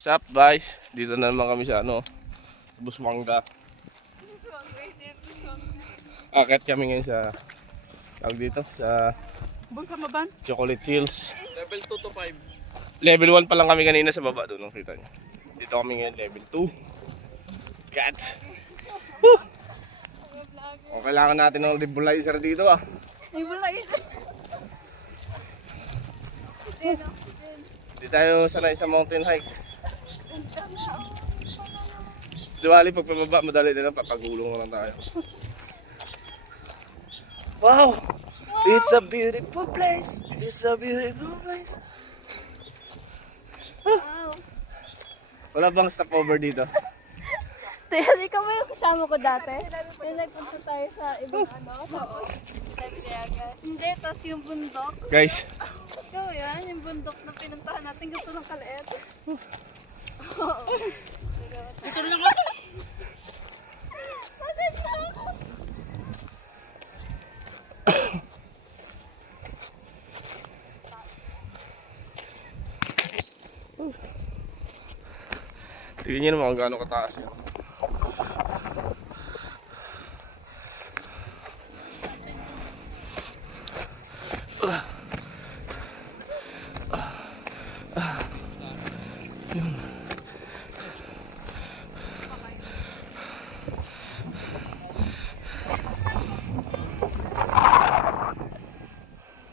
What's up guys? Dito na naman kami sa Busmanga. Akit kami ngayon sa dito sa Chocolate Hills. Level 2 to 5. Level 1 pa lang kami kanina sa baba doon, nakita niyo. Dito kami ngayon level 2. Cats. Woo! O, kailangan natin ng nebulizer dito ah. Nebulizer. Di tayo sanay sa mountain hike. Diwali pag pababa, madali din ang papagulong lang tayo. Wow! It's a beautiful place. It's a beautiful place. Wow. Wala bang stopover dito? Hindi ka ba yung kasama ko dati? Yung nagpunta tayo sa ibang tapos nagbiyagan. Hindi, tapos yung bundok. Guys, Ikaw yan, yung bundok na pinuntahan natin, gusto ng kaliit. Oo. Ito lang ako. Maganda ako. tingnan nyo naman kung gaano kataas yan.